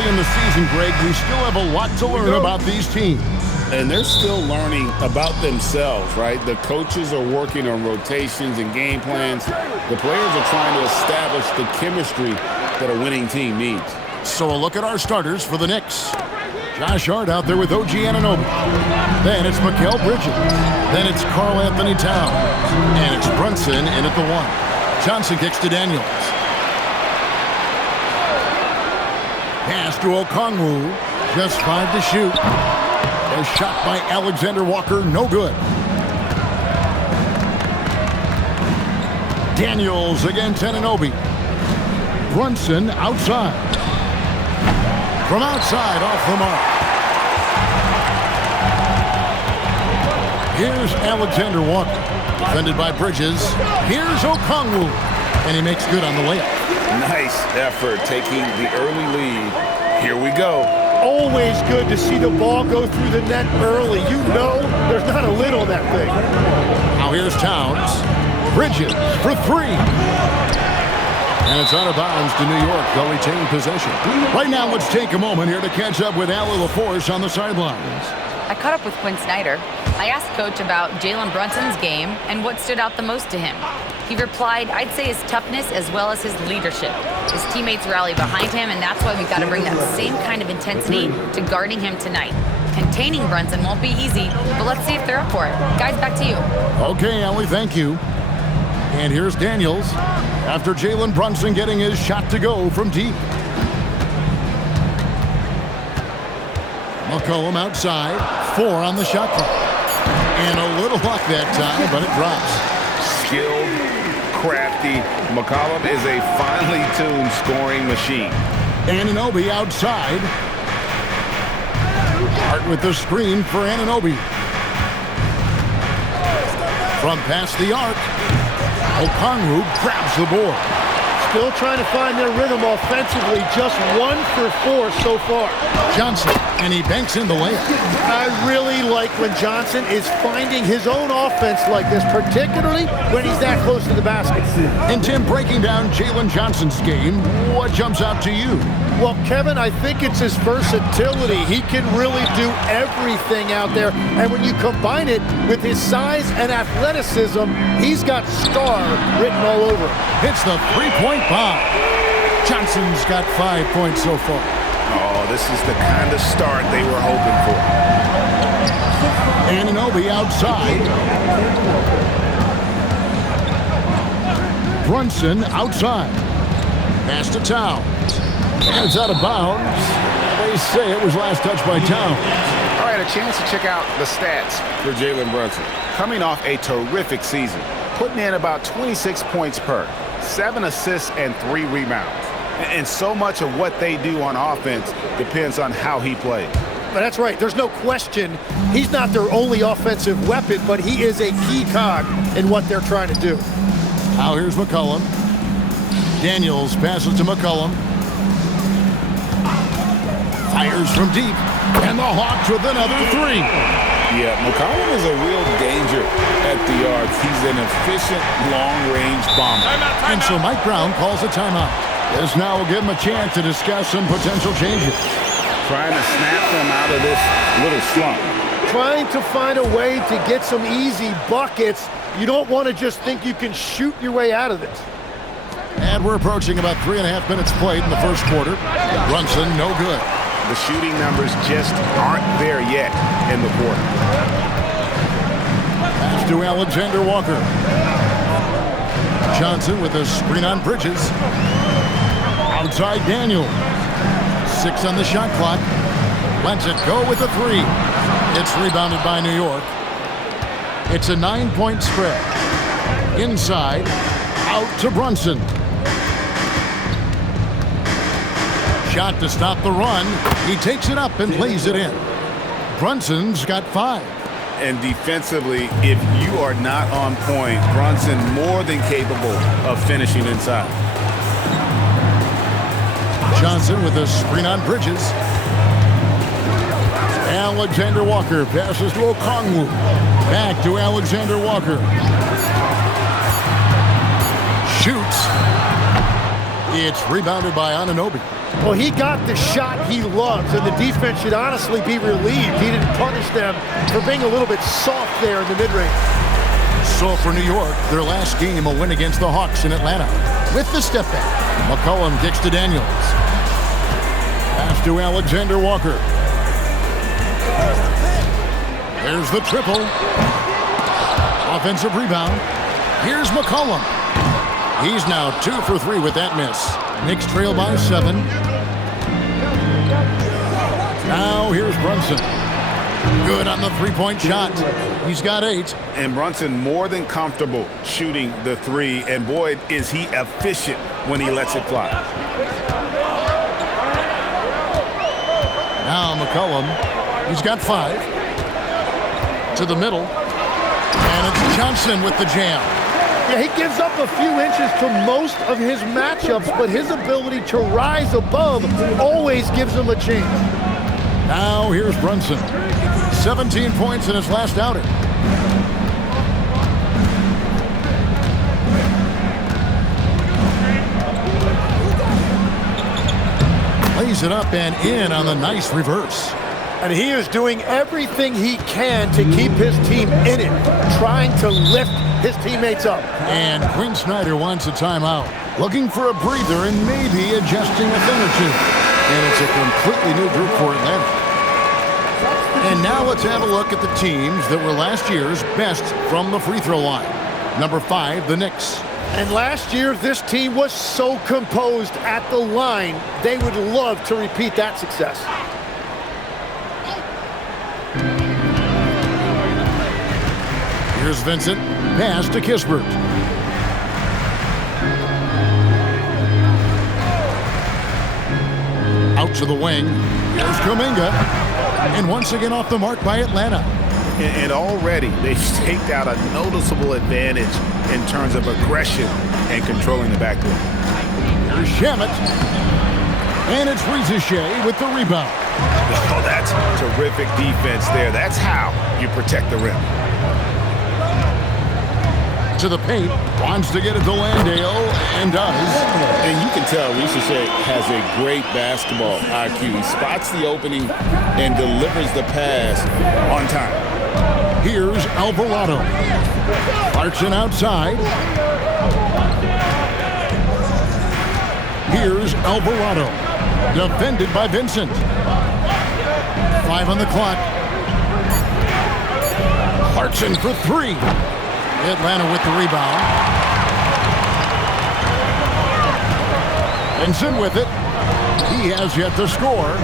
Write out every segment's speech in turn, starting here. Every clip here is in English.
early in the season, Greg, we still have a lot to learn about these teams. And they're still learning about themselves, right? The coaches are working on rotations and game plans. The players are trying to establish the chemistry that a winning team needs. So a look at our starters for the Knicks. Josh Hart out there with OG Anunoby. Then it's Mikal Bridges. Then it's Karl Anthony Towns. And it's Brunson in at the 1. Johnson kicks to Daniels. Pass to Okongwu. Just 5 to shoot. A shot by Alexander Walker, no good. Daniels against Anunoby. Brunson outside. From outside, off the mark. Here's Alexander Walker. Defended by Bridges. Here's Okongwu. And he makes good on the layup. Nice effort taking the early lead. Here we go. Always good to see the ball go through the net early. You know there's not a lid on that thing. Now here's Towns. Bridges for 3. And it's out of bounds to New York. They'll retain possession. Right now, let's take a moment here to catch up with Allie LaForce on the sidelines. I caught up with Quinn Snyder. I asked Coach about Jalen Brunson's game and what stood out the most to him. He replied, I'd say his toughness as well as his leadership. His teammates rally behind him, and that's why we've got to bring that same kind of intensity to guarding him tonight. Containing Brunson won't be easy, but let's see if they're up for it. Guys, back to you. Okay, Allie, thank you. And here's Daniels after Jalen Brunson getting his shot to go from deep. McCollum outside, 4 on the shot clock. And a little luck that time, but it drops. Skilled, crafty. McCollum is a finely tuned scoring machine. Anunoby outside. Hart with the screen for Anunoby. From past the arc, Okongwu grabs the board. Still trying to find their rhythm offensively. Just 1 for 4 so far. Johnson, and he banks in the layup. I really like when Johnson is finding his own offense like this, particularly when he's that close to the basket. And Tim, breaking down Jalen Johnson's game, what jumps out to you? Well, Kevin, I think it's his versatility. He can really do everything out there. And when you combine it with his size and athleticism, he's got star written all over him. Hits the 3-point bomb. Johnson's got 5 points so far. Oh, this is the kind of start they were hoping for. Anunoby outside. Brunson outside. Pass to Towns. And it's out of bounds. They say it was last touched by Towns. All right, a chance to check out the stats for Jalen Brunson. Coming off a terrific season, putting in about 26 points per, 7 assists and 3 rebounds. And so much of what they do on offense depends on how he plays. But that's right. There's no question he's not their only offensive weapon, but he is a key cog in what they're trying to do. Now here's McCollum. Daniels passes to McCollum. Fires from deep. And the Hawks with another 3. Yeah, McCollum is a real danger at the arc. He's an efficient long-range bomber. And so Mike Brown calls a timeout. This now will give him a chance to discuss some potential changes. Trying to snap them out of this little slump. Trying to find a way to get some easy buckets. You don't want to just think you can shoot your way out of this. And we're approaching about 3.5 minutes played in the first quarter. Brunson, no good. The shooting numbers just aren't there yet in the quarter. Pass to Alexander Walker. Johnson with a screen on Bridges. Outside Daniel. 6 on the shot clock. Lets it go with a 3. It's rebounded by New York. It's a 9-point spread. Inside, out to Brunson. Shot to stop the run. He takes it up and lays it in. Brunson's got 5. And defensively, if you are not on point, Brunson more than capable of finishing inside. Johnson with a screen on Bridges. Alexander Walker passes to Okongwu. Back to Alexander Walker. Shoots. It's rebounded by Anunoby. Well, he got the shot he loves, and the defense should honestly be relieved. He didn't punish them for being a little bit soft there in the mid-range. So for New York, their last game, a win against the Hawks in Atlanta. With the step back, McCollum kicks to Daniels. Pass to Alexander Walker. There's the triple. Offensive rebound. Here's McCollum. He's now 2 for 3 with that miss. Knicks trail by 7. Now here's Brunson. Good on the three-point shot. He's got 8. And Brunson more than comfortable shooting the 3. And boy, is he efficient when he lets it fly. Now McCollum. He's got 5. To the middle. And it's Johnson with the jam. Yeah, he gives up a few inches to most of his matchups, but his ability to rise above always gives him a chance. Now here's Brunson. 17 points in his last outing. Lays it up and in on the nice reverse. And he is doing everything he can to keep his team in it, trying to lift his teammates up. And Quinn Snyder wants a timeout, looking for a breather and maybe adjusting a thing or two. And it's a completely new group for Atlanta. And now let's have a look at the teams that were last year's best from the free throw line. Number 5, the Knicks. And last year, this team was so composed at the line, they would love to repeat that success. Here's Vincent. Pass to Kispert. Out to the wing. Here's Kuminga. And once again off the mark by Atlanta. And already they've staked out a noticeable advantage in terms of aggression and controlling the backcourt. Here's Shamet. And it's Rizichet with the rebound. Oh, that's terrific defense there. That's how you protect the rim. To the paint, wants to get it to Landale, and does. And you can tell Rizichet has a great basketball IQ. He spots the opening and delivers the pass On time. Here's Alvarado. Clarkson outside. Here's Alvarado. Defended by Vincent. 5 on the clock. Clarkson for 3. Atlanta with the rebound. Vincent with it. He has yet to score.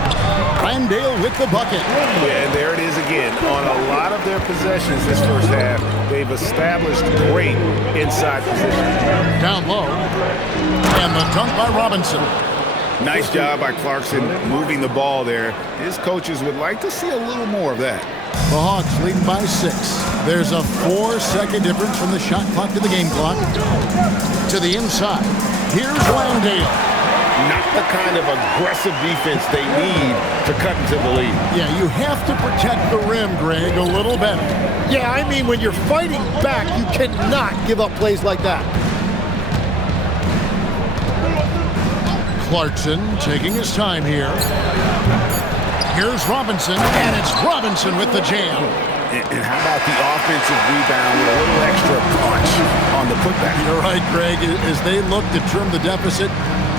Landale with the bucket. Yeah, and there it is again. On a lot of their possessions this first half, they've established great inside position. Down low. And the dunk by Robinson. Nice job by Clarkson moving the ball there. His coaches would like to see a little more of that. The Hawks leading by 6. There's a 4-second difference from the shot clock to the game clock. To the inside. Here's Landale. not the kind of aggressive defense they need to cut into the lead. Yeah, you have to protect the rim, Greg, a little better. Yeah, I mean, when you're fighting back, you cannot give up plays like that. Clarkson taking his time here. Here's Robinson, and it's Robinson with the jam. And how about the offensive rebound with a little extra punch on the putback? You're right, Greg. As they look to trim the deficit,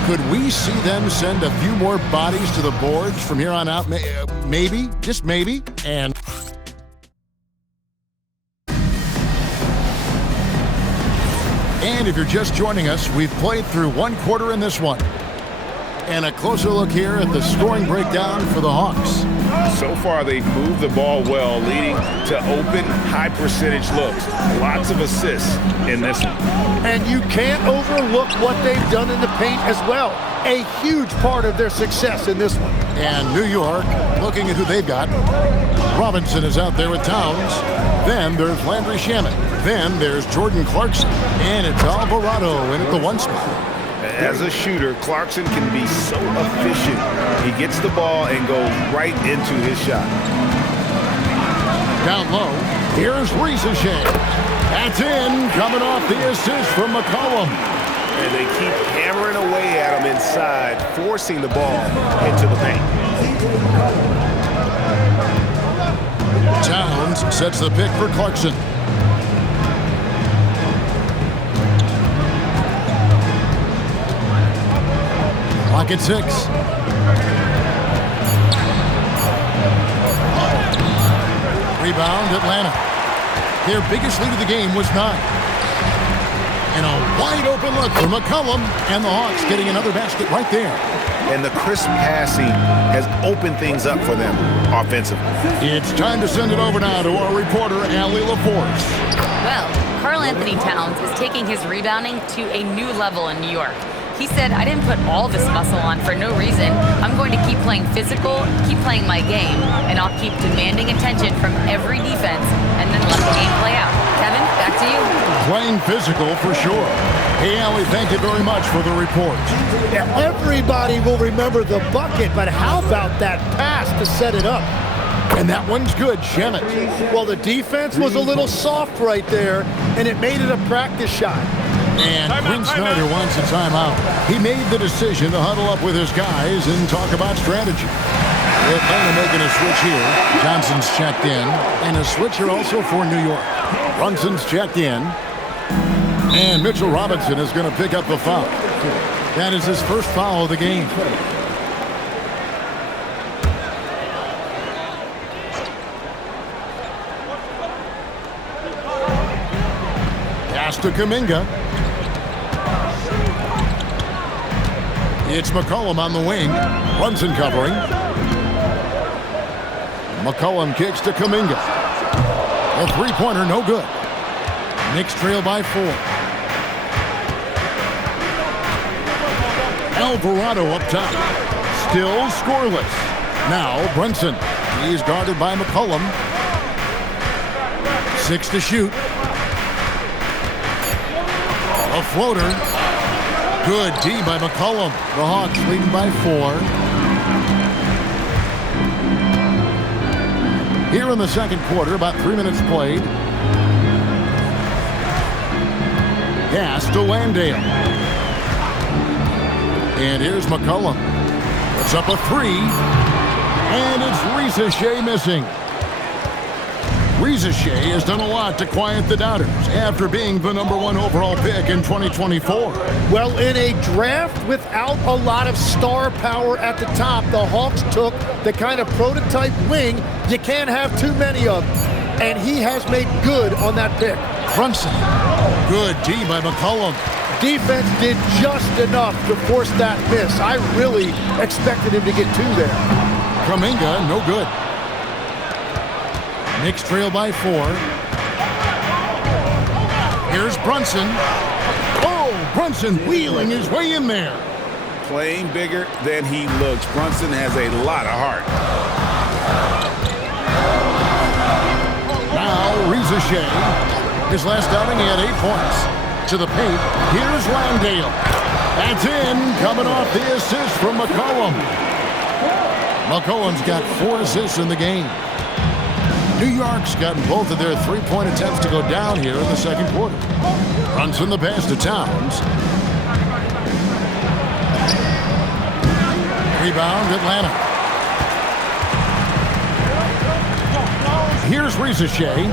could we see them send a few more bodies to the boards from here on out? Maybe, just maybe. And if you're just joining us, we've played through one quarter in this one. And a closer look here at the scoring breakdown for the Hawks. So far, they've moved the ball well, leading to open, high-percentage looks. Lots of assists in this one. And you can't overlook what they've done in the paint as well. A huge part of their success in this one. And New York, looking at who they've got. Robinson is out there with Towns. Then there's Landry Shamet. Then there's Jordan Clarkson. And it's Alvarado in at the one spot. As a shooter, Clarkson can be so efficient. He gets the ball and goes right into his shot. Down low, here's Rizichet. That's in, coming off the assist from McCollum. And they keep hammering away at him inside, forcing the ball into the paint. Towns sets the pick for Clarkson. Clock at 6. Rebound, Atlanta. Their biggest lead of the game was 9. And a wide open look for McCollum, and the Hawks getting another basket right there. And the crisp passing has opened things up for them offensively. It's time to send it over now to our reporter, Allie LaForce. Well, Karl Anthony Towns is taking his rebounding to a new level in New York. He said, I didn't put all this muscle on for no reason. I'm going to keep playing physical, keep playing my game, and I'll keep demanding attention from every defense and then let the game play out. Kevin, back to you. Playing physical for sure. Hey, Allie, thank you very much for the report. Yeah, everybody will remember the bucket, but how about that pass to set it up? And that one's good, Shannon. Well, the defense was a little soft right there, and it made it a practice shot. And Quinn Snyder wants a timeout. He made the decision to huddle up with his guys and talk about strategy. They're kind of making a switch here. Johnson's checked in. And a switch here also for New York. Brunson's checked in. And Mitchell Robinson is going to pick up the foul. That is his first foul of the game. Pass to Kuminga. It's McCollum on the wing. Brunson covering. McCollum kicks to Kuminga. A three-pointer, no good. Knicks trail by 4. Alvarado up top. Still scoreless. Now Brunson. He's guarded by McCollum. 6 to shoot. A floater. Good D by McCollum. The Hawks leading by 4. Here in the second quarter, about 3 minutes played. Pass to Landale. And here's McCollum. Puts up a 3. And it's Risa Shea missing. Risa Shea has done a lot to quiet the doubters after being the #1 overall pick in 2024. Well, in a draft without a lot of star power at the top, the Hawks took the kind of prototype wing you can't have too many of. And he has made good on that pick. Brunson. Good D by McCollum. Defense did just enough to force that miss. I really expected him to get 2 there. Kuminga, no good. Knicks trail by 4. Here's Brunson. Oh, Brunson wheeling his way in there. Playing bigger than he looks. Brunson has a lot of heart. Now, Risa Shea. His last outing, he had 8 points. To the paint, here's Landale. That's in, coming off the assist from McCollum. McCollum's got 4 assists in the game. New York's gotten both of their 3-point attempts to go down here in the second quarter. Brunson the pass to Towns. Rebound, Atlanta. Here's Risa Shea.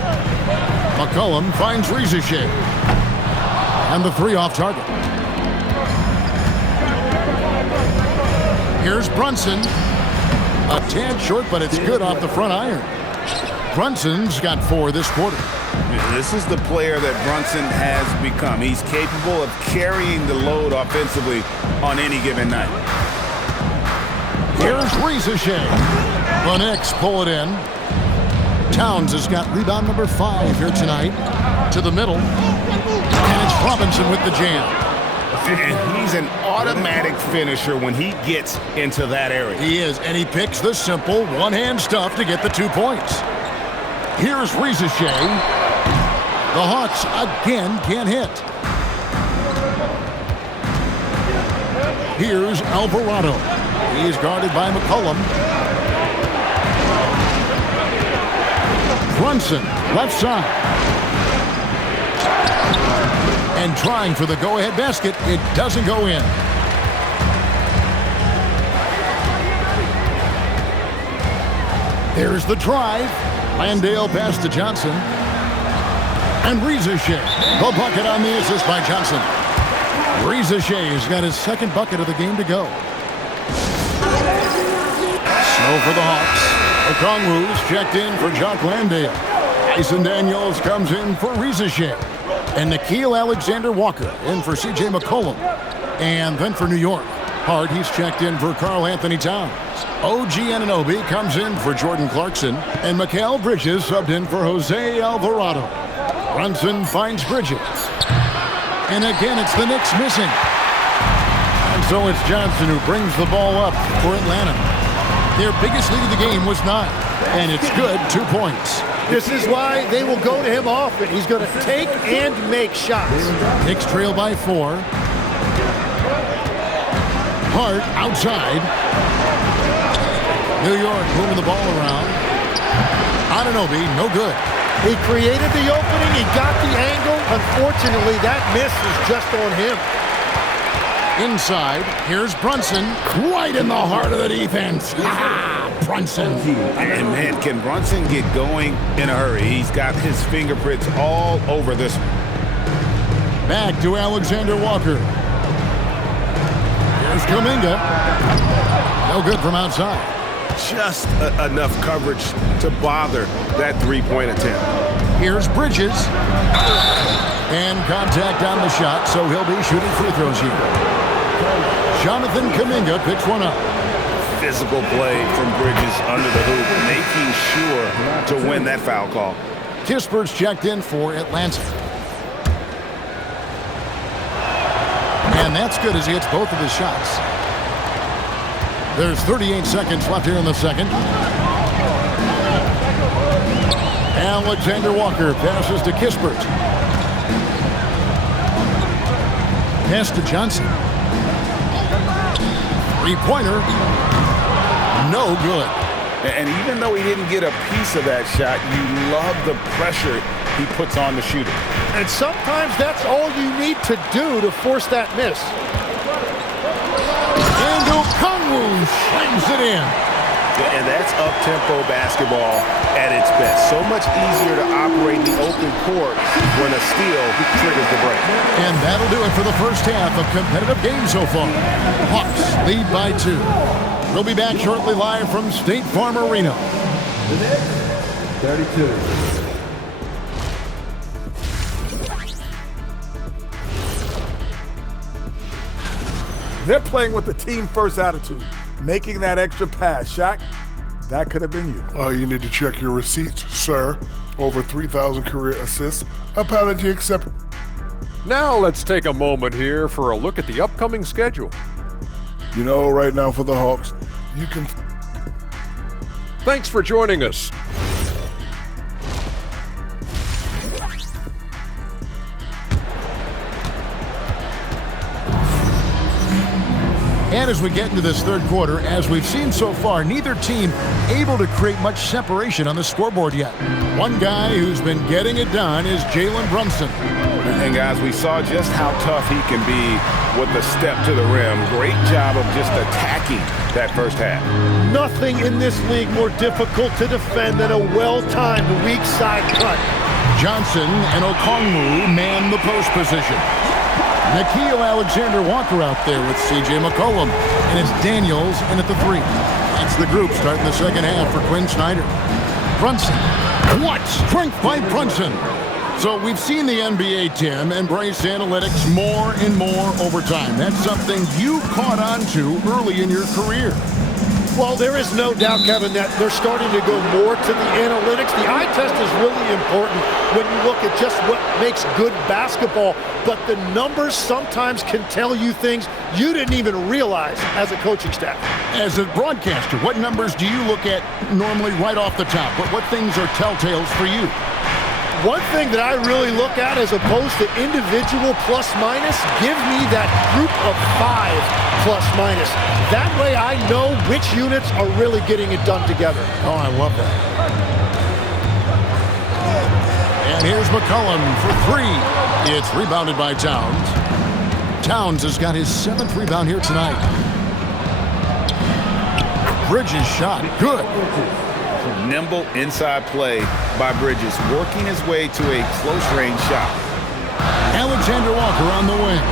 McCollum finds Risa Shea. And the 3 off target. Here's Brunson. A tad short, but it's good off the front iron. Brunson's got 4 this quarter. This is the player that Brunson has become. He's capable of carrying the load offensively on any given night. Here's Risa Shea. The Knicks pull it in. Towns has got rebound number 5 here tonight. To the middle. And it's Robinson with the jam. And he's an automatic finisher when he gets into that area. He is, and he picks the simple one-hand stuff to get the 2 points. Here's Risa Shea. The Hawks again can't hit. Here's Alvarado. He's guarded by McCollum. Brunson, left side. And trying for the go-ahead basket, it doesn't go in. There's the drive. Landale pass to Johnson. And Rizachet, the bucket on the assist by Johnson. Rizachet has got his second bucket of the game to go. So for the Hawks, Okongwu's checked in for Jock Landale. Tyson Daniels comes in for Rizachet. And Nickeil Alexander-Walker in for C.J. McCollum. And then for New York, Hart, he's checked in for Karl Anthony Towns. OG Anunoby comes in for Jordan Clarkson. And Mikal Bridges subbed in for Jose Alvarado. Brunson finds Bridges. And again, it's the Knicks missing. And so it's Johnson who brings the ball up for Atlanta. Their biggest lead of the game was 9. And it's good, 2 points. This is why they will go to him often. He's going to take and make shots. Knicks trail by 4. Hart outside. New York moving the ball around. Anunoby, no good. He created the opening. He got the angle. Unfortunately, that miss is just on him. Inside, here's Brunson. Right in the heart of the defense. Brunson. And man, can Brunson get going in a hurry? He's got his fingerprints all over this one. Back to Alexander Walker. Here's Kuminga. No good from outside. Just enough coverage to bother that three-point attempt. Here's Bridges. And contact on the shot, so he'll be shooting free throws here. Jonathan Kuminga picks one up. Physical play from Bridges under the hoop, making sure to win that foul call. Kispert's checked in for Atlanta. And that's good as he hits both of his shots. There's 38 seconds left here in the second. Alexander Walker passes to Kispert. Pass to Johnson. Three-pointer. No good. And even though he didn't get a piece of that shot, you love the pressure he puts on the shooter. And sometimes that's all you need to do to force that miss. And Okongwu slams it in. And that's up-tempo basketball at its best. So much easier to operate the open court when a steal triggers the break. And that'll do it for the first half of competitive game so far. Hawks lead by 2. We'll be back shortly live from State Farm Arena. 32. They're playing with the team-first attitude, making that extra pass. Shaq, that could have been you. You need to check your receipts, sir. Over 3,000 career assists. Apology accepted. Now let's take a moment here for a look at the upcoming schedule. You know, right now for the Hawks, you can... Thanks for joining us. And as we get into this third quarter, as we've seen so far, neither team able to create much separation on the scoreboard yet. One guy who's been getting it done is Jalen Brunson. And guys, we saw just how tough he can be with the step to the rim. Great job of just attacking that first half. Nothing in this league more difficult to defend than a well-timed weak side cut. Johnson and Okongwu man the post position. Nickeil Alexander-Walker out there with C.J. McCollum. And it's Daniels in at the 3. That's the group starting the second half for Quinn Snyder. Brunson. What strength by Brunson. So we've seen the NBA, Tim, embrace analytics more and more over time. That's something you caught on to early in your career. Well, there is no doubt, Kevin, that they're starting to go more to the analytics. The eye test is really important when you look at just what makes good basketball, but the numbers sometimes can tell you things you didn't even realize as a coaching staff. As a broadcaster, what numbers do you look at normally right off the top? What things are telltales for you? One thing that I really look at as opposed to individual plus minus, give me that group of 5 plus minus. That way I know which units are really getting it done together. Oh, I love that. And here's McCollum for 3. It's rebounded by Towns. Towns has got his 7th rebound here tonight. Bridges shot. Good. Nimble inside play by Bridges, working his way to a close-range shot. Alexander Walker on the wing.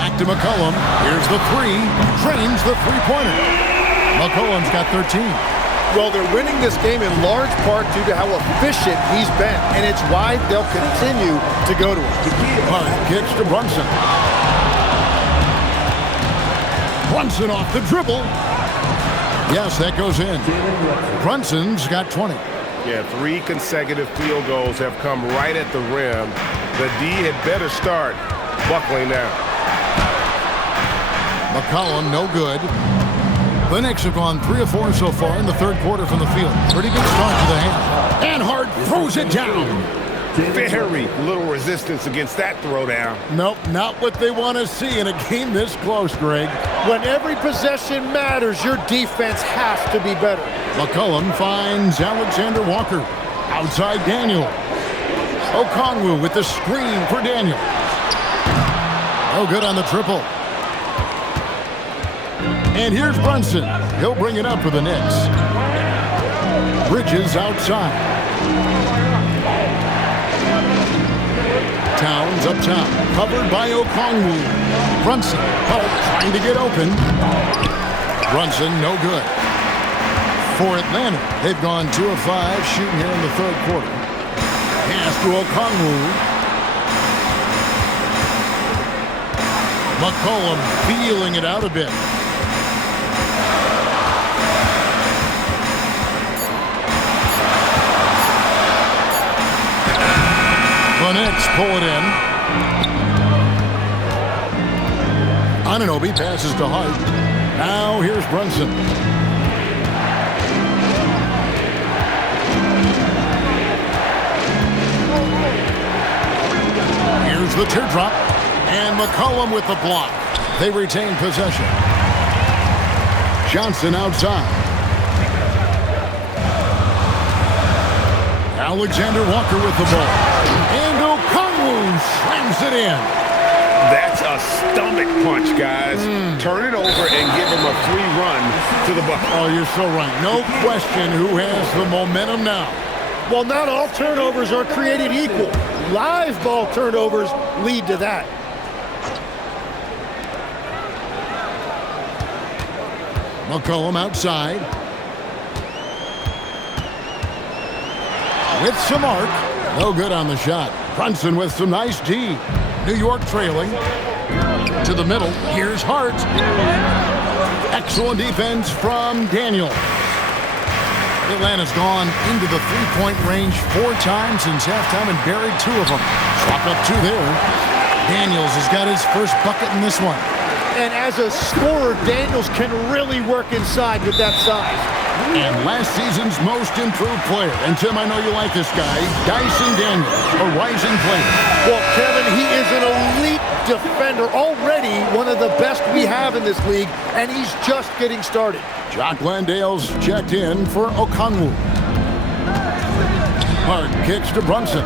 Back to McCollum. Here's the three. Drains the three-pointer. McCollum's got 13. Well, they're winning this game in large part due to how efficient he's been, and it's why they'll continue to go to him. Hart kicks to Brunson. Brunson off the dribble. Yes, that goes in. Brunson's got 20. Yeah, 3 consecutive field goals have come right at the rim. The D had better start buckling down. McCollum, no good. The Knicks have gone 3 of 4 so far in the third quarter from the field. Pretty good start to the hand. And Hart throws it down. Very little resistance against that throwdown. Nope, not what they want to see in a game this close, Greg. When every possession matters, your defense has to be better. McCollum finds Alexander Walker. Outside Daniel. Okongwu with the screen for Daniel. No good on the triple. And here's Brunson. He'll bring it up for the Knicks. Bridges outside. Towns up top. Covered by Okongwu. Brunson. Trying to get open. Brunson, no good. For Atlanta, they've gone 2 of 5 shooting here in the third quarter. Pass to Okongwu. McCollum feeling it out a bit. The Knicks pull it in. Anunoby passes to Hart. Now here's Brunson. Here's the teardrop. And McCollum with the block. They retain possession. Johnson outside. Alexander Walker with the ball. And Okongwu slams it in. That's a stomach punch, guys. Turn it over and give him a free run to the bucket. Oh, you're so right. No question who has the momentum now. Well, not all turnovers are created equal. Live ball turnovers lead to that. McCollum outside. With some arc. No good on the shot. Brunson with some nice D. New York trailing. To the middle. Here's Hart. Excellent defense from Daniel. Atlanta's gone into the three-point range 4 times since halftime and buried 2 of them. Swap up 2 there. Daniels has got his first bucket in this one. And as a scorer, Daniels can really work inside with that size. And last season's most improved player. And Tim, I know you like this guy, Dyson Daniels, a rising player. Well, Kevin, he is an elite defender, already one of the best we have in this league, and he's just getting started. Jock Landale's checked in for Okongwu. Hart kicks to Brunson.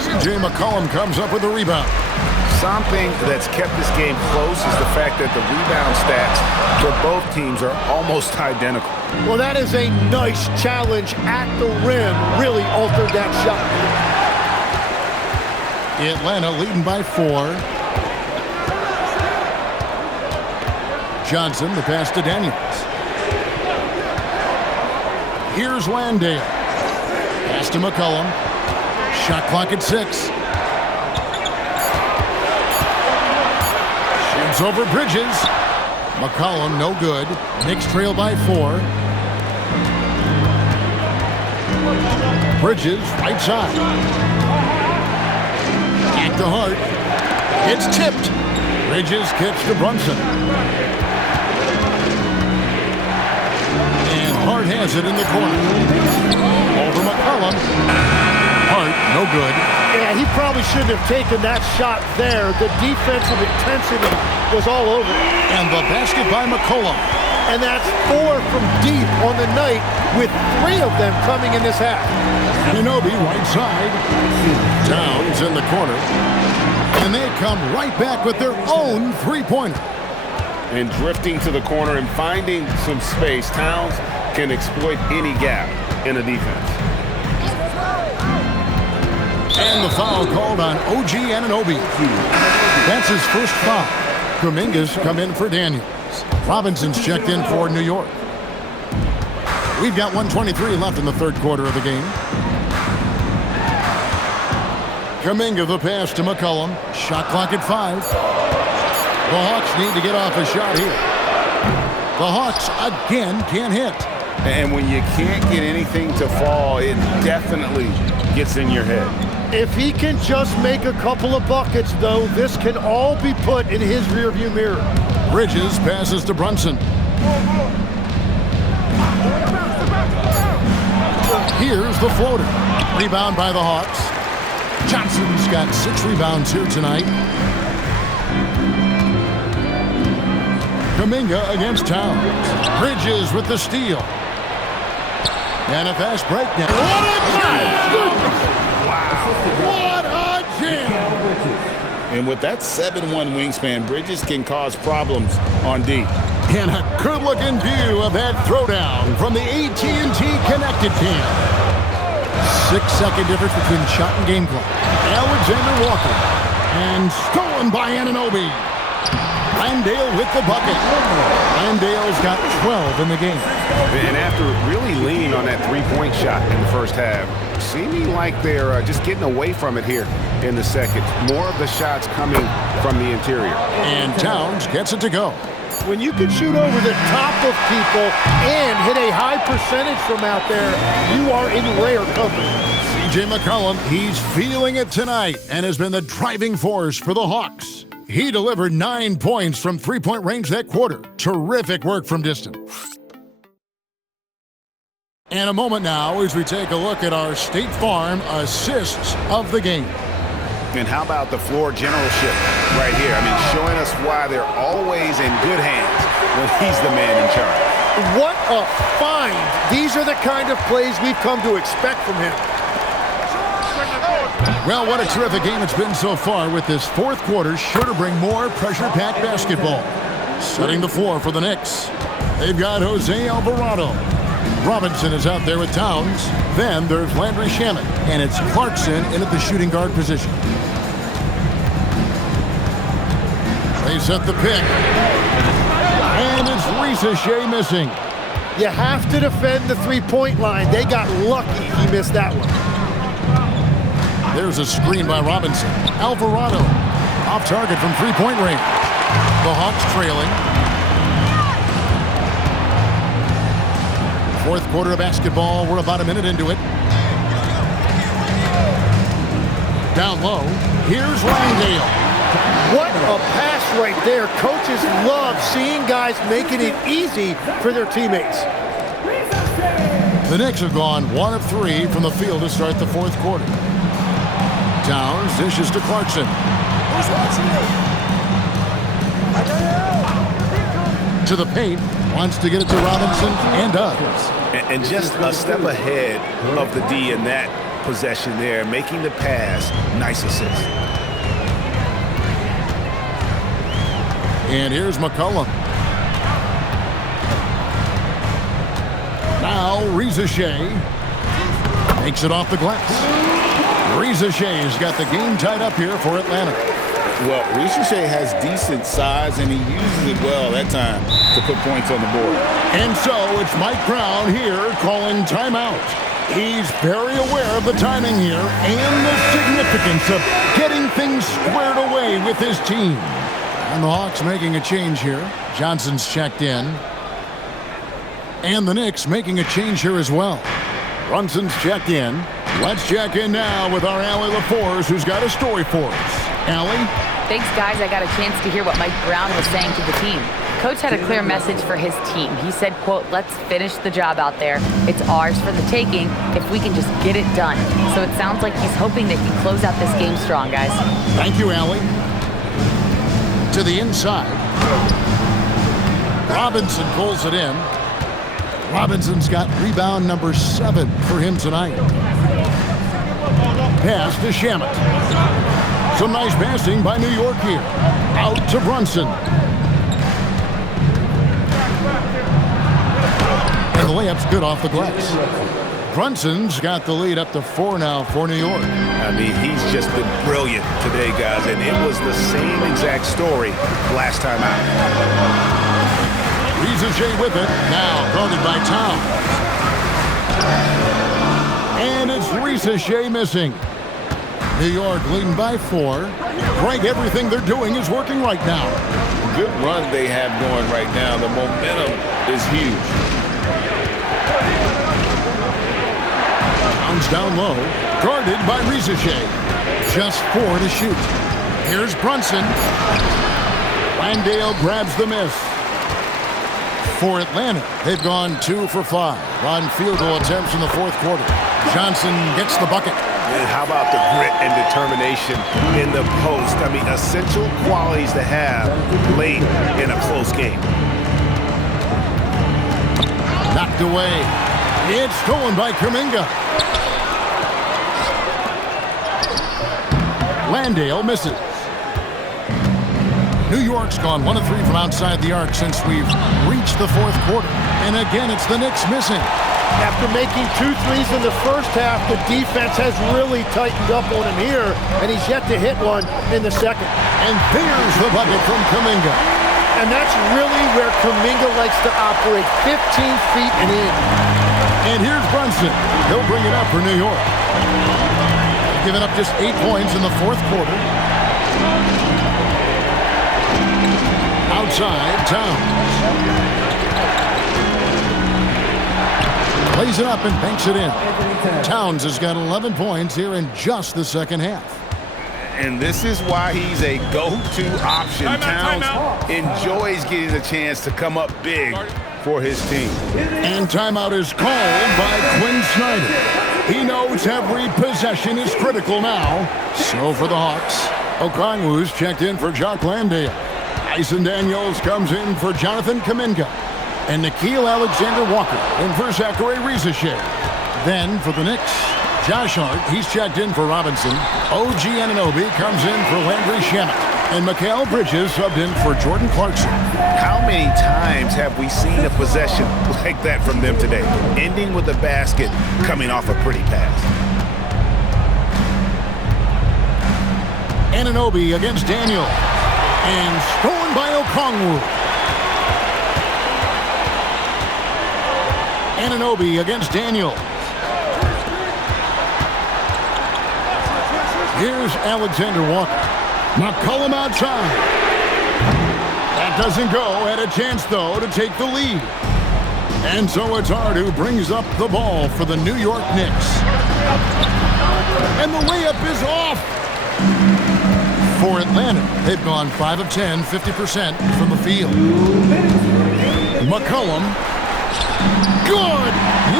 C.J. McCollum comes up with a rebound. Something that's kept this game close is the fact that the rebound stats for both teams are almost identical. Well, that is a nice challenge at the rim. Really altered that shot. Atlanta leading by 4. Johnson, the pass to Daniels. Here's Landale. Pass to McCollum. Shot clock at 6. Shoots over Bridges. McCollum, no good. Knicks trail by 4. Bridges, right side. Back to Hart. It's tipped. Bridges kicks to Brunson. And Hart has it in the corner. Over McCollum. Hart, no good. Yeah, he probably shouldn't have taken that shot there. The defensive intensity was all over it. And the basket by McCollum. And that's 4 from deep on the night, with 3 of them coming in this half. Anunoby right side. Towns in the corner. And they come right back with their own three-pointer. And drifting to the corner and finding some space, Towns can exploit any gap in a defense. And the foul called on OG Anunoby. That's his first foul. Kuminga's come in for Daniels. Robinson's checked in for New York. We've got 1:23 left in the third quarter of the game. Kuminga the pass to McCollum. Shot clock at 5. The Hawks need to get off a shot here. The Hawks again can't hit. And when you can't get anything to fall, it definitely gets in your head. If he can just make a couple of buckets, though, this can all be put in his rearview mirror. Bridges passes to Brunson. Here's the floater. Rebound by the Hawks. Johnson's got 6 rebounds here tonight. Kuminga against Towns. Bridges with the steal. And a fast break now. What a jam! Wow. What a jam! And with that 7'1" wingspan, Bridges can cause problems on D. And a good-looking view of that throwdown from the AT&T Connected Team. 6-second difference between shot and game clock. Alexander Walker. And stolen by Anunoby. Landale with the bucket. Landale's got 12 in the game. And after really leaning on that three-point shot in the first half, seeming like they're just getting away from it here in the second. More of the shots coming from the interior. And Towns gets it to go. When you can shoot over the top of people and hit a high percentage from out there, you are in rare company. C.J. McCollum, he's feeling it tonight and has been the driving force for the Hawks. He delivered 9 points from three-point range that quarter. Terrific work from distance. And a moment now as we take a look at our State Farm assists of the game. And how about the floor generalship right here? I mean, showing us why they're always in good hands when he's the man in charge. What a find. These are the kind of plays we've come to expect from him. Well, what a terrific game it's been so far, with this fourth quarter sure to bring more pressure-packed basketball. Setting the floor for the Knicks. They've got Jose Alvarado. Robinson is out there with Towns. Then there's Landry Shamet, and it's Clarkson in at the shooting guard position. They set the pick. And it's Risa Shea missing. You have to defend the three-point line. They got lucky he missed that one. There's a screen by Robinson. Alvarado off target from three-point range. The Hawks trailing. Fourth quarter of basketball. We're about a minute into it. Down low. Here's Langdale. What a pass right there. Coaches love seeing guys making it easy for their teammates. The Knicks have gone 1 of 3 from the field to start the fourth quarter. Towns dishes to Clarkson. To the paint. Wants to get it to Robinson and does. And just a step ahead of the D in that possession there, making the pass. Nice assist. And here's McCollum. Now Risa Shea makes it off the glass. Risa Shea's got the game tied up here for Atlanta. Well, Risa Shea has decent size, and he uses it well that time to put points on the board. And so it's Mike Brown here calling timeout. He's very aware of the timing here and the significance of getting things squared away with his team. And the Hawks making a change here. Johnson's checked in. And the Knicks making a change here as well. Brunson's checked in. Let's check in now with our Allie LaForce, who's got a story for us. Allie? Thanks, guys. I got a chance to hear what Mike Brown was saying to the team. Coach had a clear message for his team. He said, quote, "Let's finish the job out there. It's ours for the taking if we can just get it done." So it sounds like he's hoping they can close out this game strong, guys. Thank you, Allie. To the inside. Robinson pulls it in. Robinson's got rebound number 7 for him tonight. Pass to Shamet. Some nice passing by New York here. Out to Brunson. And the layup's good off the glass. Brunson's got the lead up to 4 now for New York. I mean, he's just been brilliant today, guys, and it was the same exact story last time out. Rizachet with it, now guarded by Towns. And it's Rizachet missing. New York leading by 4. Greg, everything they're doing is working right now. Good run they have going right now. The momentum is huge. Towns down low, guarded by Rizachet. Just 4 to shoot. Here's Brunson. Landale grabs the miss. For Atlanta, they've gone 2 for 5 on field goal attempts in the fourth quarter. Johnson gets the bucket. And how about the grit and determination in the post? I mean, essential qualities to have late in a close game. Knocked away. It's stolen by Kuminga. Landale misses. New York's gone 1 of 3 from outside the arc since we've reached the fourth quarter. And again, it's the Knicks missing. After making 2 threes in the first half, the defense has really tightened up on him here, and he's yet to hit one in the second. And there's the bucket from Kuminga. And that's really where Kuminga likes to operate, 15 feet and in. And here's Brunson. He'll bring it up for New York. Giving up just 8 points in the fourth quarter. Outside, Towns. Plays it up and banks it in. Towns has got 11 points here in just the second half. And this is why he's a go-to option. Towns enjoys getting the chance to come up big for his team. And timeout is called by Quinn Snyder. He knows every possession is critical now. So for the Hawks, Okongwu's checked in for Jock Landale. Tyson Daniels comes in for Jonathan Kuminga. And Nickeil Alexander-Walker in for Zachary Rizachet. Then for the Knicks, Josh Hart, he's checked in for Robinson. OG Anunoby comes in for Landry Shamet. And Mikal Bridges subbed in for Jordan Clarkson. How many times have we seen a possession like that from them today? Ending with a basket, coming off a pretty pass. Anunoby against Daniel. And stolen by Okongwu. Anunoby against Daniel. Here's Alexander Walker. McCollum outside. That doesn't go. Had a chance, though, to take the lead. And so it's Hart who brings up the ball for the New York Knicks. And the layup is off. For Atlanta, they've gone 5 of 10, 50% from the field. McCollum. Good.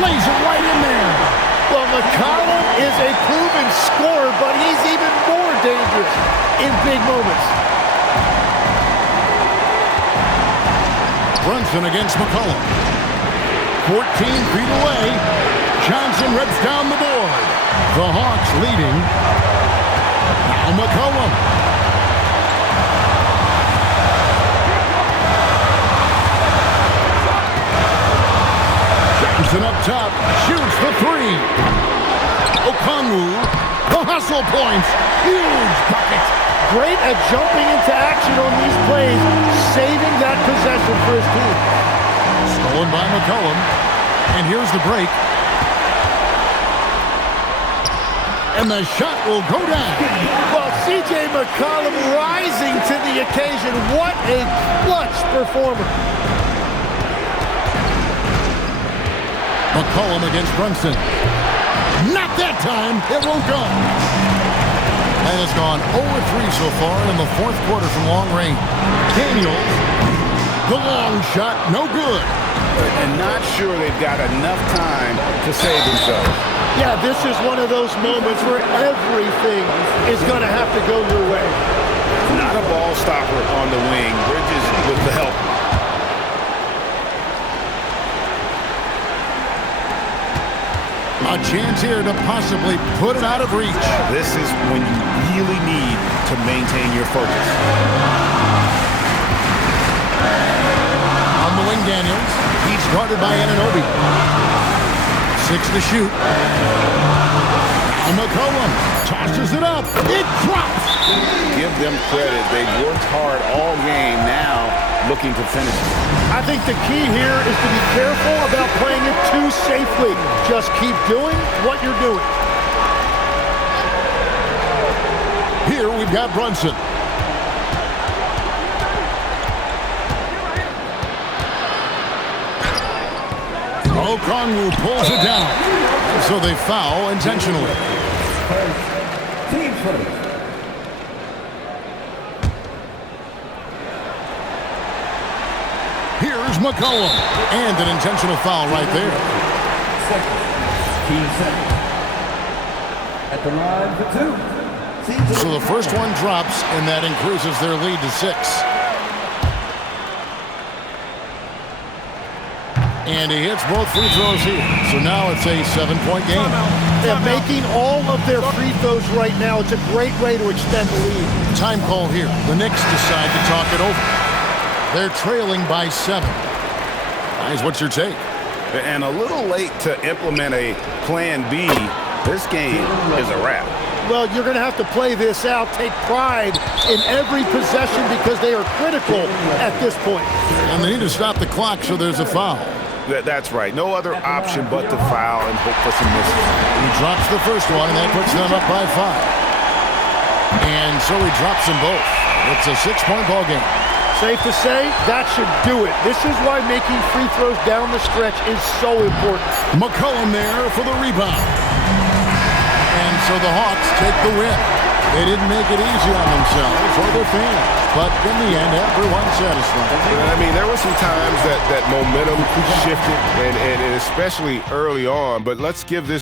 Lays it right in there. Well, McCollum is a proven scorer, but he's even more dangerous in big moments. Brunson against McCollum. 14 feet away. Johnson rips down the board. The Hawks leading. Now McCollum. Johnson up top. Shoots the 3. Okongwu. The hustle points. Huge bucket. Great at jumping into action on these plays, saving that possession for his team. Stolen by McCollum. And here's the break. And the shot will go down. Well, C.J. McCollum rising to the occasion. What a clutch performer. McCollum against Brunson. Not that time. It won't go. And has gone 0-3 so far in the fourth quarter from long range. Daniels The long shot, no good. And not sure they've got enough time to save themselves. Yeah, this is one of those moments where everything is going to have to go your way. Not a ball stopper on the wing. Bridges with the help. A chance here to possibly put it out of reach. This is when you really need to maintain your focus. On the wing, Daniels. He's guarded by Anunoby. 6 to shoot. And McCollum tosses it up. It drops. Give them credit. They've worked hard all game, now looking to finish it. I think the key here is to be careful about playing it too safely. Just keep doing what you're doing. Here we've got Brunson. Okongwu pulls it down. So they foul intentionally. Here's McCollum. And an intentional foul right there. At the line for 2. So the first one drops, and that increases their lead to 6. And he hits both free throws here. So now it's a 7-point game. They're making all of their free throws right now. It's a great way to extend the lead. Time call here. The Knicks decide to talk it over. They're trailing by 7. Guys, what's your take? And a little late to implement a plan B. This game is a wrap. Well, you're going to have to play this out, take pride in every possession because they are critical at this point. And they need to stop the clock, so there's a foul. That's right. No other option but to foul and hope for some misses. He drops the first one, and that puts them up by 5. And so he drops them both. It's a 6-point ball game. Safe to say, that should do it. This is why making free throws down the stretch is so important. McCollum there for the rebound. And so the Hawks take the win. They didn't make it easy on themselves or their fans. But in the end, everyone's satisfied. I mean, there were some times that momentum shifted, and especially early on. But let's give this